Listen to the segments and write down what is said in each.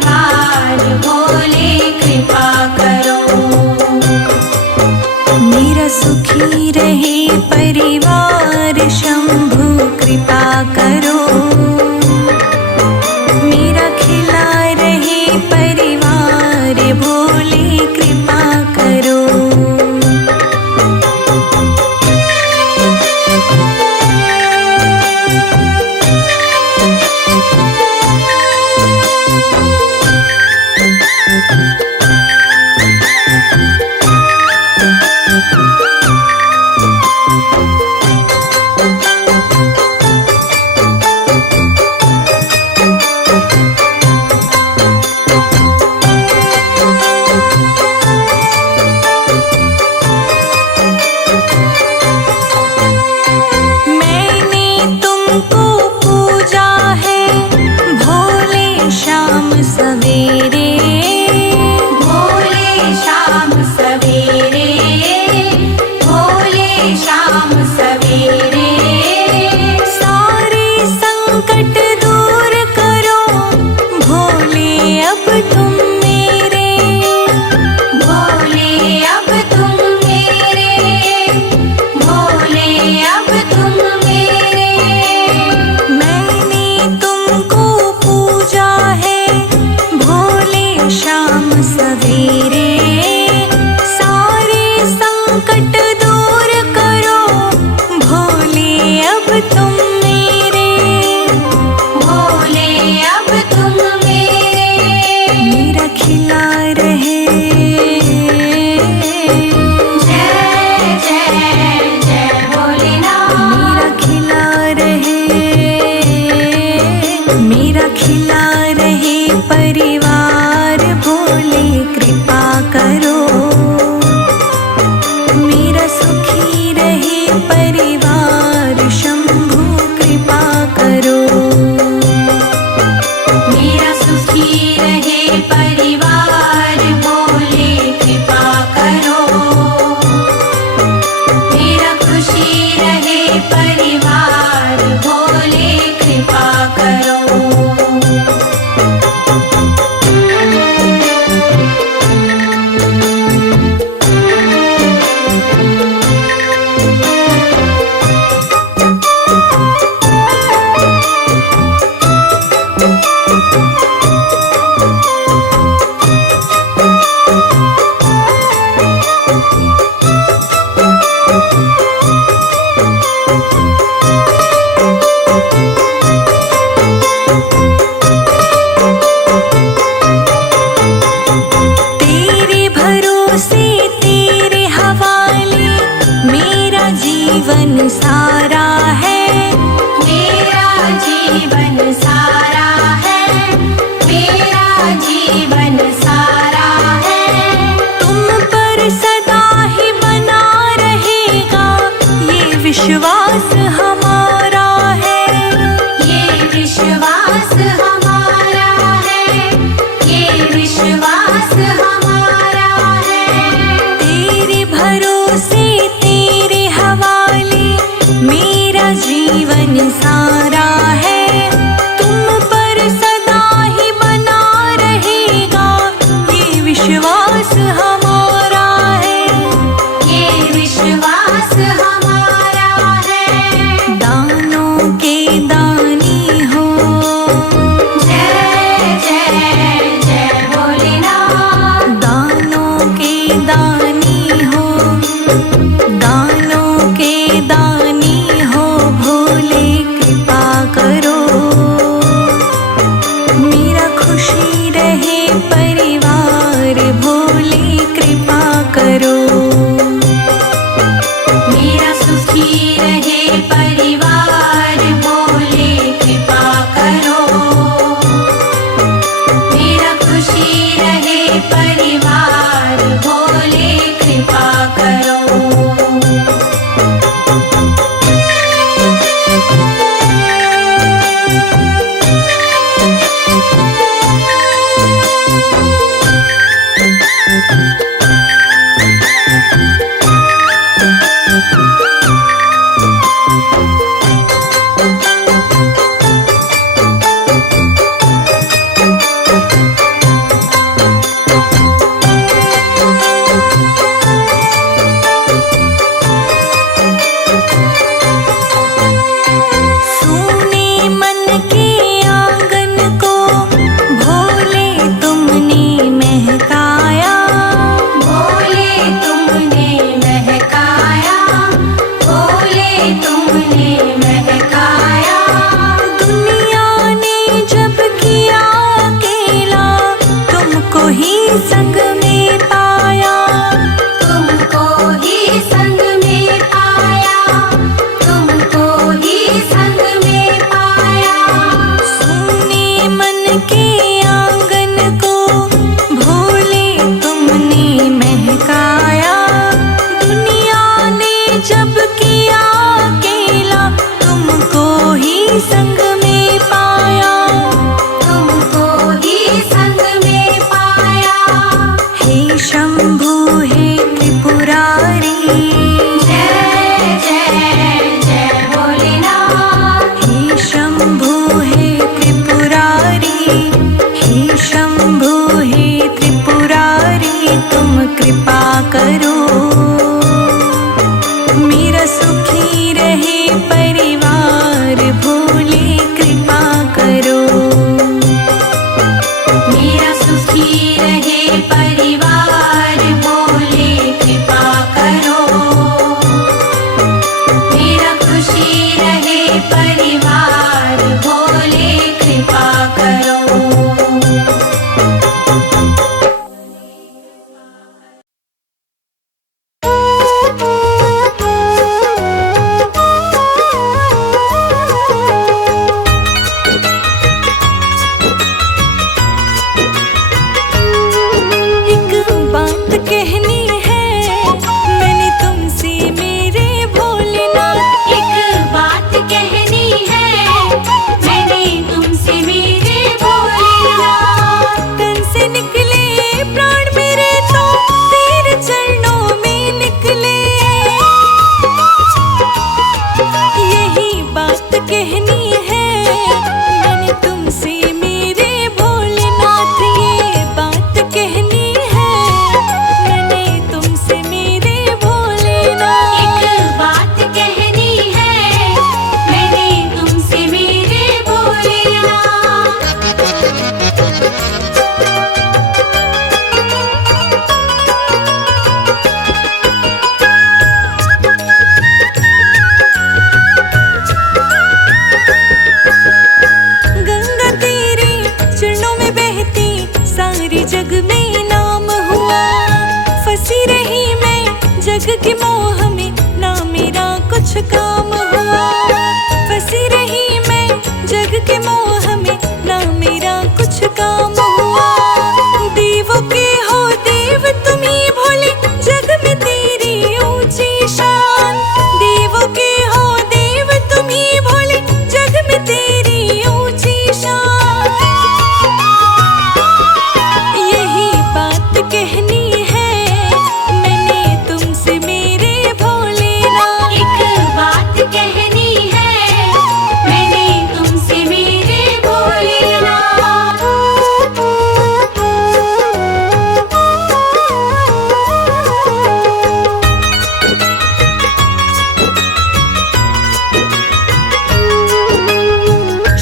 परिवार भोले कृपा करो। मेरा सुखी रहे परिवार शंभु कृपा करो। मेरा खिला रहे परिवार भोले कृपा करो। सवेरे भोले शाम सवेरे, भोले शाम सवेरे। सारे संकट दूर करो भोले अब तुम मेरे। भोले अब तुम मेरे, भोले अब तुम मेरे। मैंने तुमको पूजा है शाम सवेरे। सारे संकट दूर करो भोले अब तुम मेरे। भोले अब तुम मेरे। मेरा खिला रहे जय जय जय भोलेनाथ। मेरा खिला रहे, मेरा खिला रहे परिवार भोले कृपा करो। मेरा सुखी रहे परिवार शंभु कृपा करो। मेरा सुखी रहे परिवार भोले कृपा करो। मेरा खुशी रहे परिवार भोले कृपा करो। मेरा सुखी रहे परिवार भोले कृपा करो। मेरा खुशी रहे परिवार भोले कृपा करो। एक बात कहनी है मैंने तुमसे मेरे भोलेनाथ। एक बात कहनी है मैंने तुमसे मेरे भोलेनाथ। तन से निकले प्राण मेरे तो तेरे चरणों में निकले। यही बात कहनी है मैंने तुमसे मेरे भोलेनाथ। ये बात कहनी है मैंने तुमसे मेरे भोलेनाथ। एक बात कहनी है मैंने तुमसे मेरे भोलेनाथ। गंगा तेरे चरणों में बहती सारे जग में नाम हुआ। फंसी रही मैं जग के मोह में ना मेरा कुछ काम हुआ। फंसी रही मैं जग के मोह में ना मेरा कुछ काम हुआ। देवों के हो देव तुम ही भोले जग में तेरी ऊंची शान। देवों के हो देव तुम ही भोले जग में तेरी ऊंची शान। यही बात कहनी है मैंने तुमसे मेरे भोलेनाथ। एक बात कहनी है मैंने तुमसे मेरे भोलेनाथ।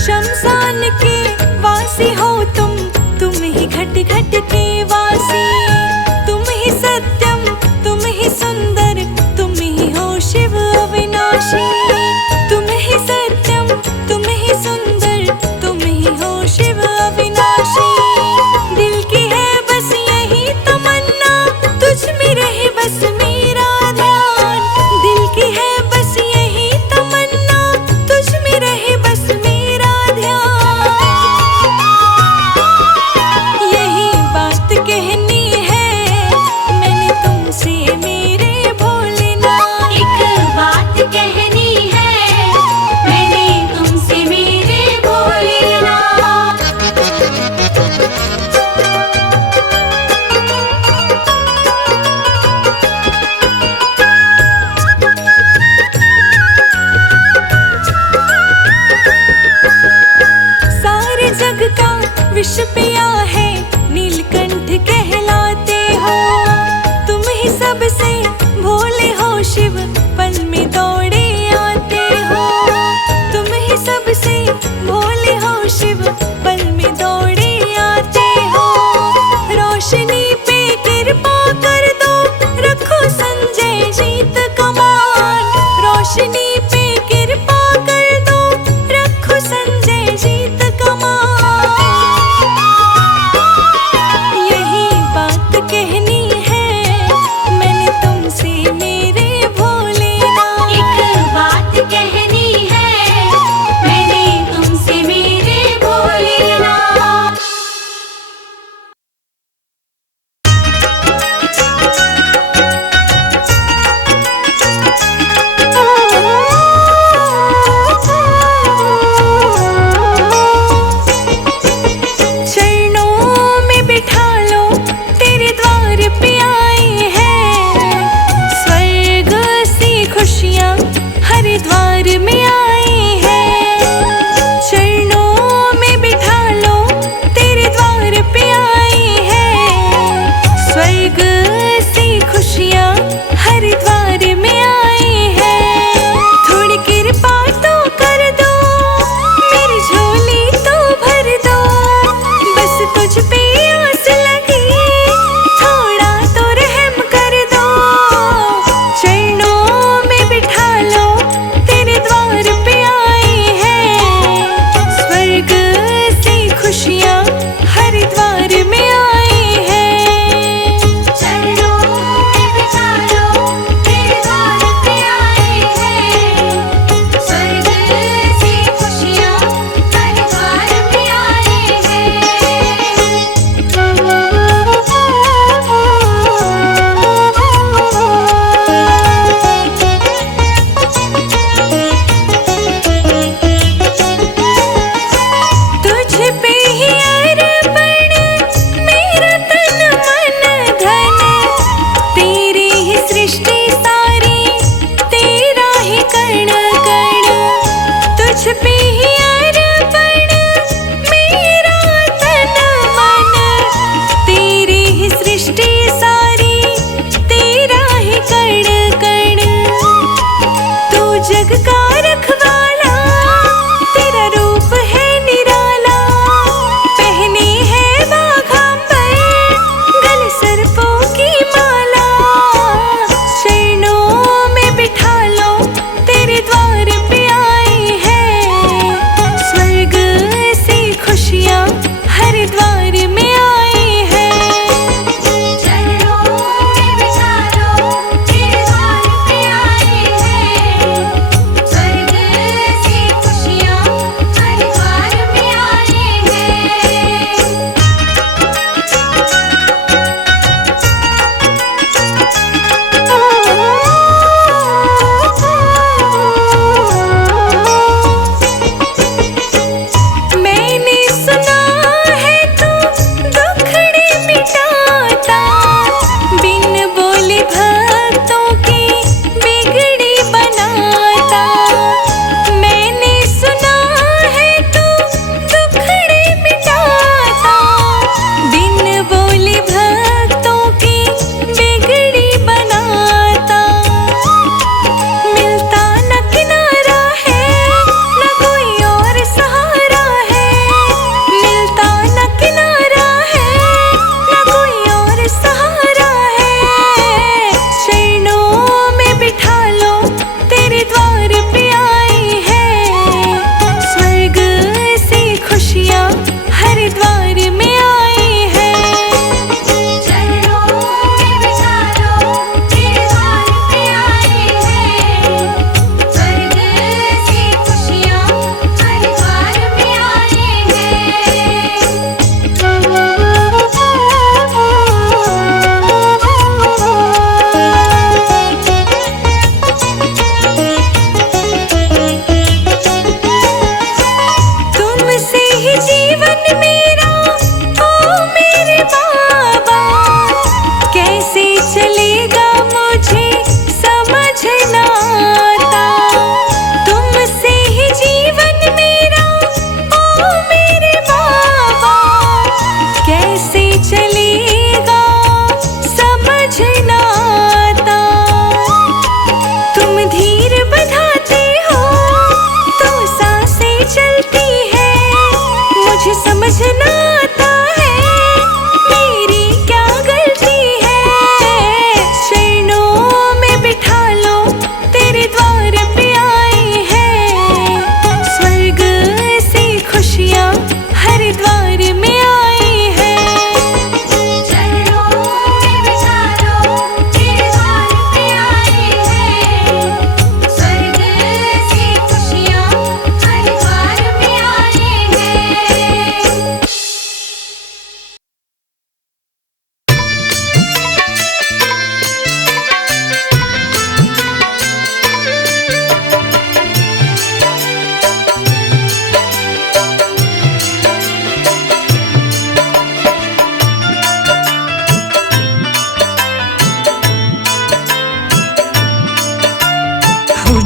शमशान के वासी हो तुम ही घट घट के वासी। तुम ही सत्यम तुम ही सुंदर तुम ही हो शिव अविनाशी। तुम ही सत्यम तुम ही सुंदर तुम ही हो शिव अविनाशी। दिल की है बस यही तमन्ना तुझ में रहे बस मेरा ध्यान। दिल की है बस यही तमन्ना तुझ में रहे बस मेरा ध्यान। यही बात कह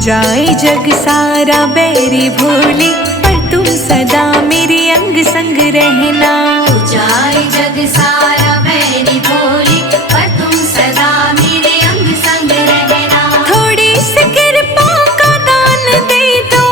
जाए जग सारा बैरी भोली, पर तुम सदा मेरे अंग संग रहना। हो जाए जग सारा बैरी भोली, पर तुम सदा मेरे अंग संग रहना। थोड़ी सी कृपा का दान दे दो,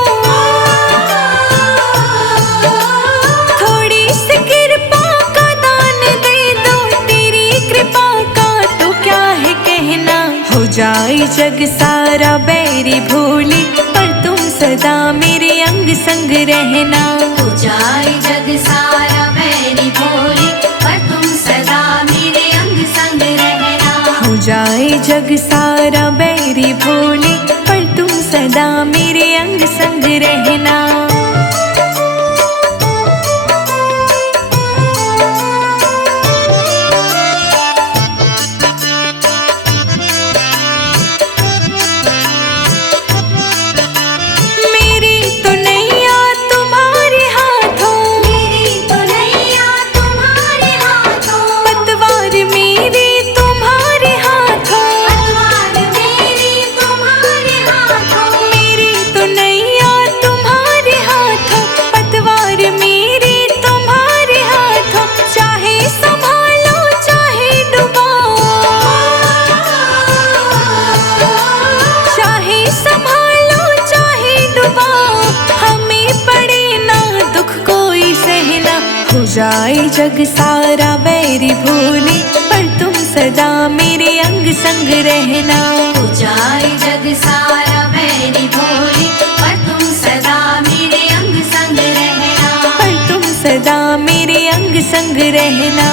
थोड़ी सी कृपा का दान दे दो, तेरी कृपा का तो क्या है कहना। हो जाए जग सारा बैरी भोली, पर तुम सदा मेरे अंग संग रहना। हो जाए जग सारा बैरी भोली, पर तुम सदा मेरे अंग संग रहना। हो जाए जग सारा बैरी भोली, पर तुम सदा मेरे अंग संग रहना। मेरी तो नैया तुम्हारे हाथों, मेरी तो नैया तुम्हारे हाथों, पतवार मेरी तुम्हारे हाथों। पतवार मेरी तुम्हारे हाथों। मेरी तो नैया तुम्हारे हाथों, पतवार मेरी तुम्हारे हाथों। चाहे संभालो चाहे डुबाओ, चाहे संभालो चाहे डुबाओ, हमें पड़े ना दुख कोई सहना। हो जाए जग सारा बैरी भोली, पर तुम सदा मेरे अंग संग रहना। हो जाए जग सारा बैरी भोली, पर तुम सदा मेरे अंग संग रहना। पर तुम सदा मेरे अंग संग रहना।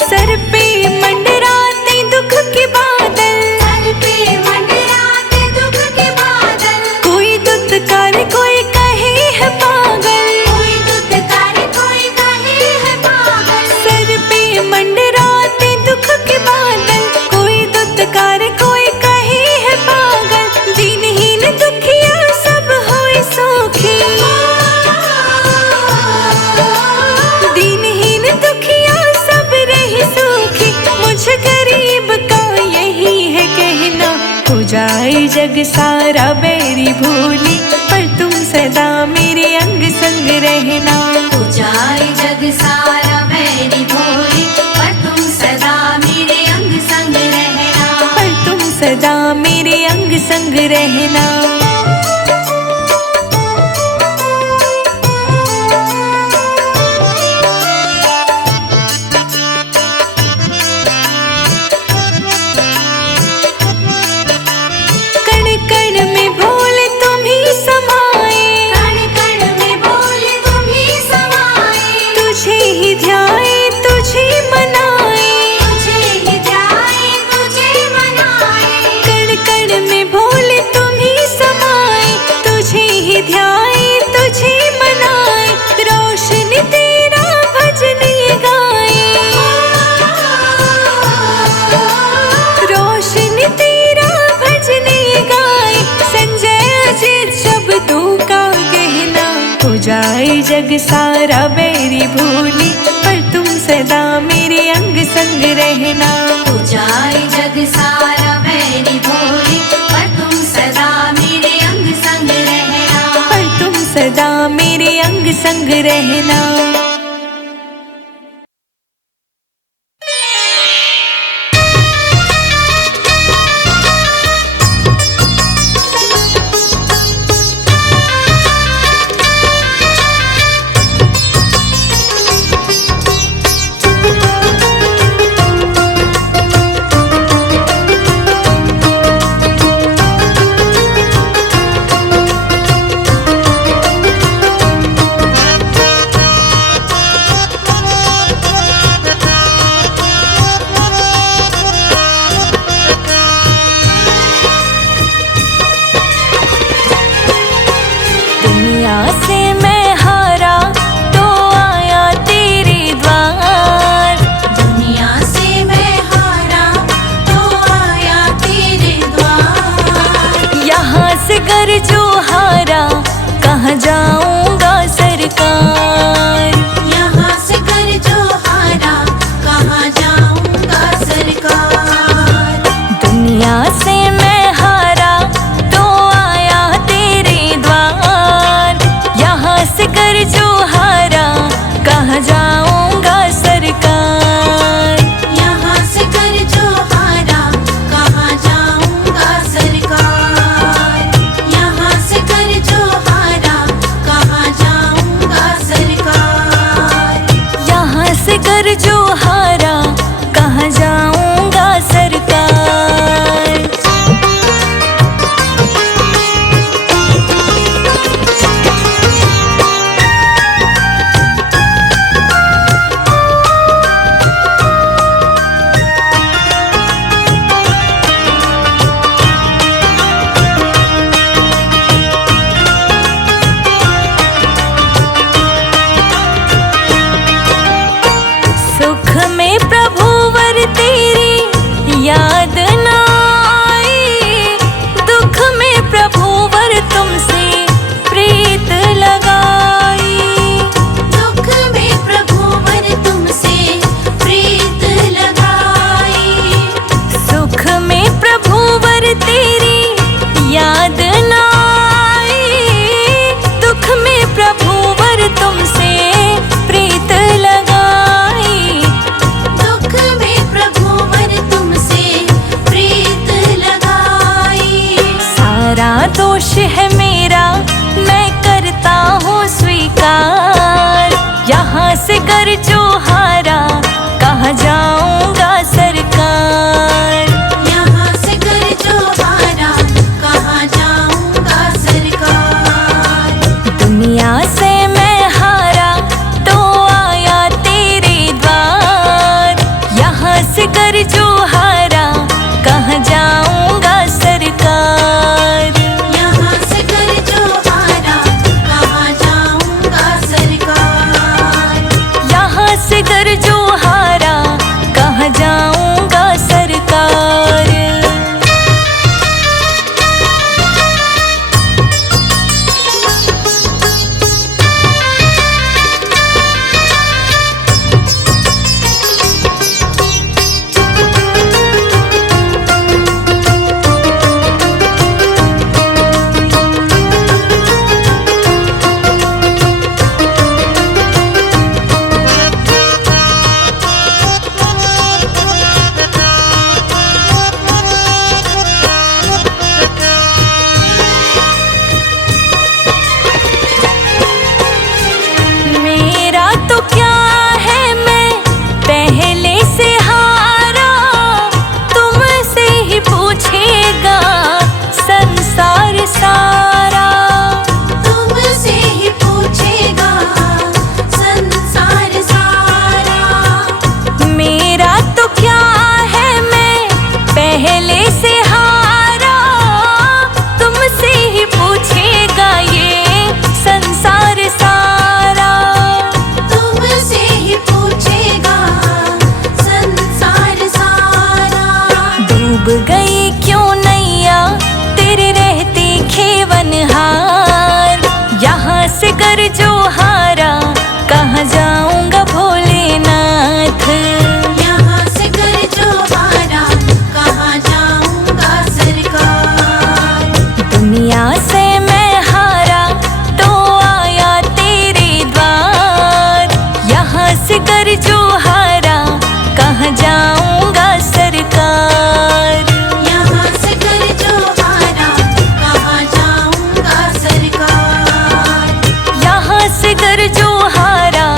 सर पे मंडराते दुख के बादल, सर पे मंडराते दुख के बादल, कोई दुत्कार कोई कहे है पागल। कोई दुत्कार कोई कहे है पागल। सर पे मंडराते दुख के बादल, कोई दुत्कार कोई कहे है पागल। दीनहीन दुखिया सब होए सुखी, दीनहीन दुखिया सब रहे सुखी। मुझ गरीब का यही है कहना। हो जाए जग सारा बैरी भोली, पर तुम सदा मेरे अंग संग रहना। हो जाए जग सारा बैरी भोली, पर तुम सदा मेरे अंग संग रहना। पर तुम सदा मेरे अंग संग रहना। कण कण में भोले तुम ही समाए, कण कण में बोले तुम ही समाए। तुझे ही ध्याए तुझे मनाए। तुझे ही ध्याए तुझे मनाए। कण कण में भोले तुम ही समाए, तुझे ही ध्याए तुझे मनाए। रोशनी तेरा भजन ये गाए, रोशनी तेरा भजन ये गाए। संजय अजित शब्दों का कहना। हो जाए जग सारा बैरी भोली, पर तुम सदा मेरे अंग संग रहना। हो जाए जग सारा बैरी भोली, पर तुम सदा मेरे अंग संग रहना। पर तुम सदा मेरे अंग संग रहना। दुनिया से मैं हारा तो आया तेरे द्वार। यहाँ से कर जो हारा कहाँ जाऊंगा सरकार। यहाँ से कर जो हारा कहाँ जाऊंगा सरकार। यहाँ से कर जो हारा कहाँ जाऊंगा सरकार। गई क्यों नैया तेरे रहते खेवनहार। यहाँ से कर जो हारा कहाँ जाऊंगा भोलेनाथ। यहाँ से कर जो हारा कहाँ जाऊंगा सरकार। दुनिया से मैं हारा तो आया तेरे द्वार। यहाँ से कर जो हारा कहाँ जाऊंगा सरकार। यहाँ से कर जो हारा कहाँ जाऊंगा सरकार। यहाँ से कर जो हारा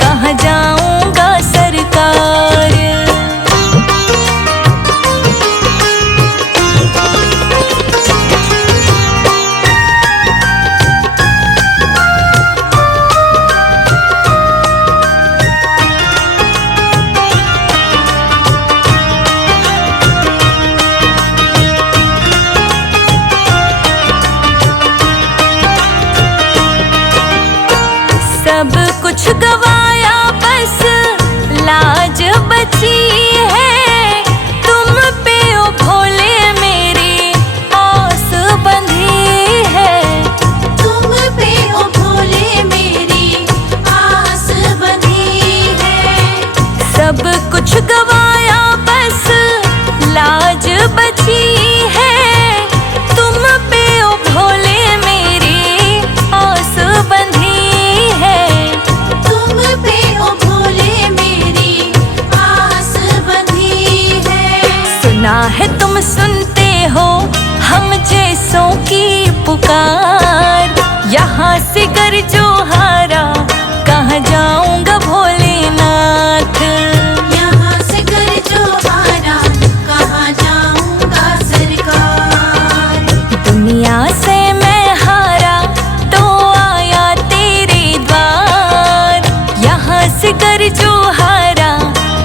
कहाँ जाऊंगा सरकार। सब कुछ गवाया बस लाज बची है। तुम पे ओ भोले मेरी आस बंधी है। तुम पे ओ भोले मेरी आस बंधी है। सब कुछ गवाया बस लाज बची है। तुम पे ओ भोले मेरी आस बंधी है। तुम पे ओ भोले मेरी आस बंधी है। सुना है तुम सुनते हो हम जैसों की पुकार। यहाँ से कर जो हारा कहाँ जाऊंगा भोलेनाथ। यहाँ से कर जो हारा कहाँ जाऊंगा सरकार। दुनिया से मैं हारा तो आया तेरे द्वार। यहाँ से कर जो हारा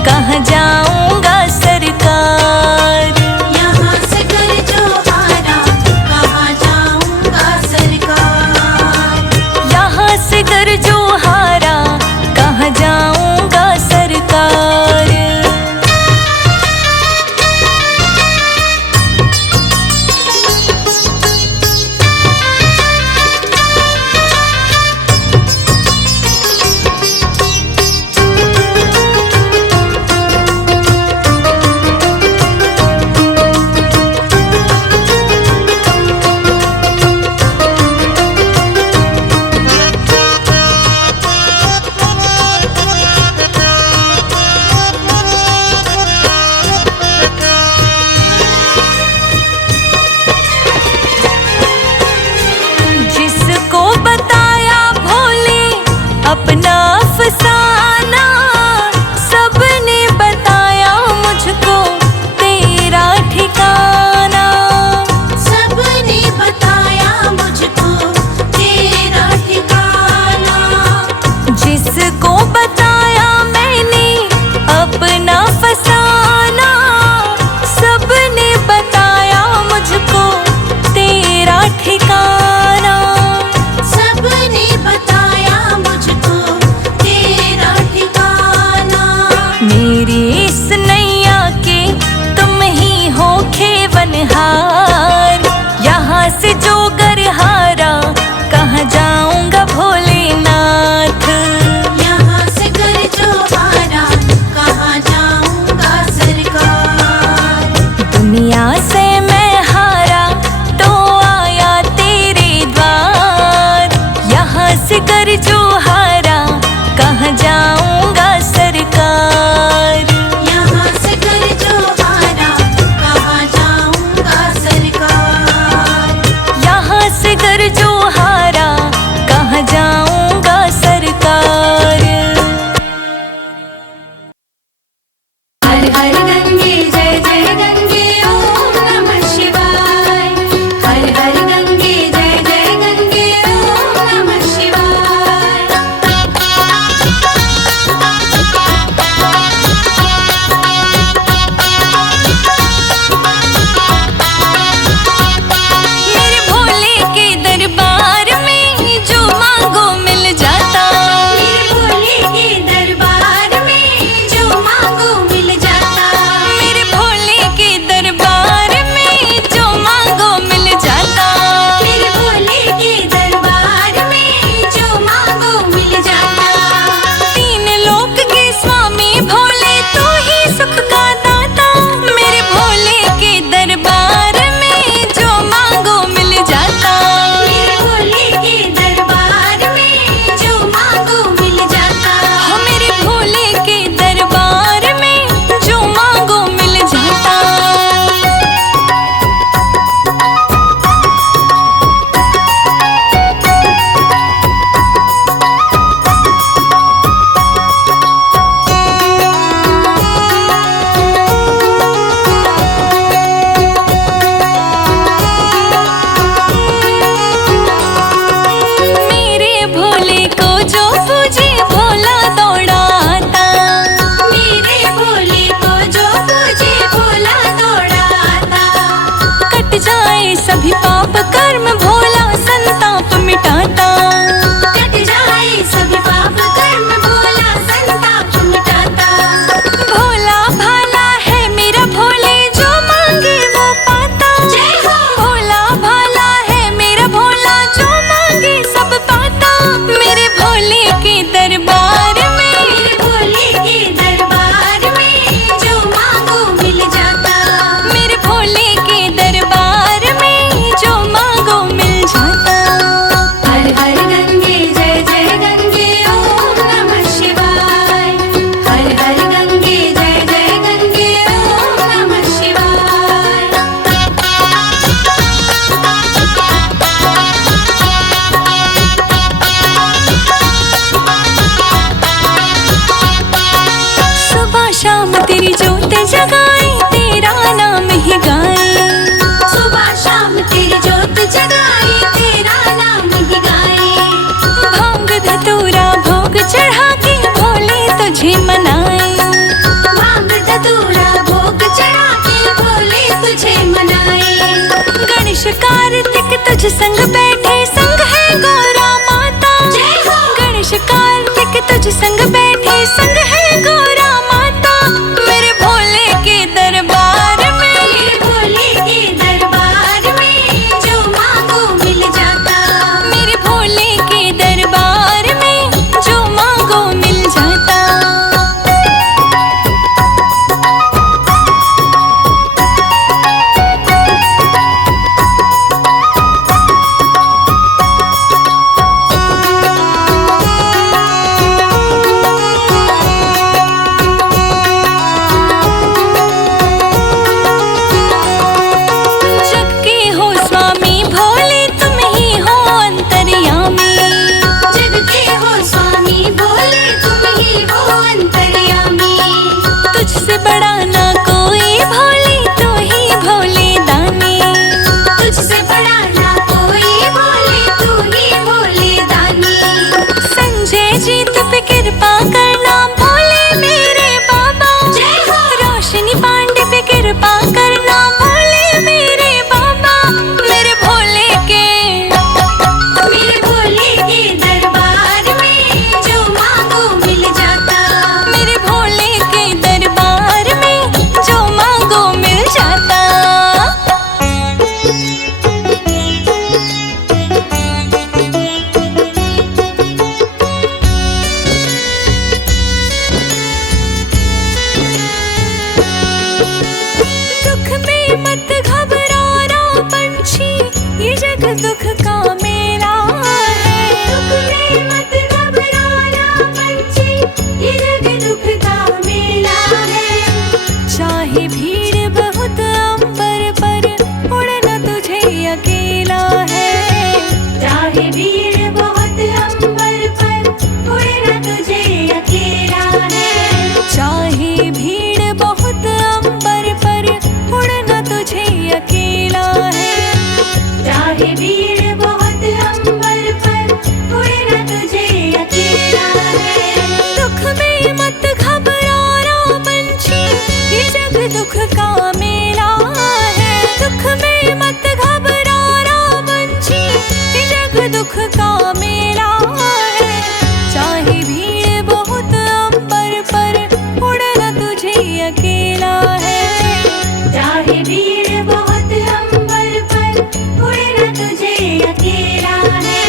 कहाँ जाऊंगा सरकार। यहाँ से कर जो हारा कहाँ जाऊंगा सरकार। यहाँ से कर जो हारा कहाँ जाऊंगा सरकार। सबने बताया मुझको तेरा ठिकाना। जो पूजे भोला दौड़ा आता। मेरे भोले को जो पूजे भोला दौड़ा आता। कट जाए सभी पाप कर्म भोला संताप मिटाता। कट जाए सभी पाप कर्म भोला संताप मिटाता। भोला भाला है मेरा भोले जो मांगे वो पाता। जय हो। भोला भाला है मेरा भोला जो मांगे सब पाता। मेरे भोले के दरबार में, मेरे भोले के दरबार में जो मांगो मिल जाता। मेरे भोले के दरबार में जो मांगो मिल जाता। हर हर गंगे जय जय गंगे ओम नमः शिवाय। हर हर गंगे जय जय गंगे ओम नमः शिवाय। सुबह शाम तेरी जोत जगाए तेरा नाम ही गाए। सुबह शाम तेरी जोत जगाए तेरा नाम ही गाए। भांग धतूरा भोग चढ़ा के भोले तुझे मनाए। भांग धतूरा भोग चढ़ा के भोले तुझे मनाए। गणेश कार्तिक तुझ संग बैठे संग है गौरा माता। जय हो। गणेश कार्तिक तुझ संग बैठे संग है गौरा माता। मेरे भोले के दरबार में, मेरे भोले के दरबार में जो मांगो मिल जाता। मेरे भोले के दरबार में जो मांगो मिल जाता। जग के हो स्वामी भोले तुम ही हो अंतर्यामी। जग के हो स्वामी भोले तुम ही हो अंतर्यामी। तुझसे बड़ा ना कोई भोले तू ही भोले दानी। तुझसे बड़ा ना कोई भोले तू ही भोले दानी। संजय जीत पे कृपा करना भोले मेरे बाबा। जय हो। रोशनी पांडे पे कृपा करना भोले मेरे बाबा। मेरे भोले के, मेरे भोले के दरबार में जो मांगो मिल जाता। मेरे भोले के दरबार में जो मांगो मिल जाता। दुख में मत घबराना पंछी, ये जग दुख का मेला है। दुख में मत घबराना पंछी ये जग दुख का मेला है। चाहे भीड़ बहुत अंबर पर उड़ना तुझे अकेला है। चाहे भीड़ बहुत अंबर पर उड़ना तुझे अकेला है। चाहे भीड़ बहुत अंबर पर उड़ना तुझे अकेला है। चाहे भीड़ बहुत अंबर पर उड़ना तुझे अकेला है। दुख में मत घबराना पंछी, ये जग दुख का मेला है। दुख में मत घबराना पंछी, ये जग दुख का मेला है। चाहे भीड़ बहुत अंबर पर उड़ना तुझे अकेला है। चाहे भीड़ बहुत अंबर पर उड़ना तुझे अकेला है।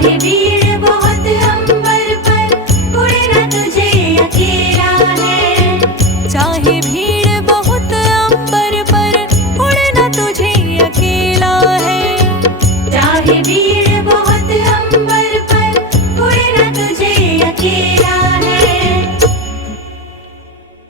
चाहे भीड़ बहुत अंबर पर, उड़ना तुझे अकेला है। चाहे भीड़ बहुत अंबर पर, उड़ना तुझे अकेला है। चाहे भीड़ बहुत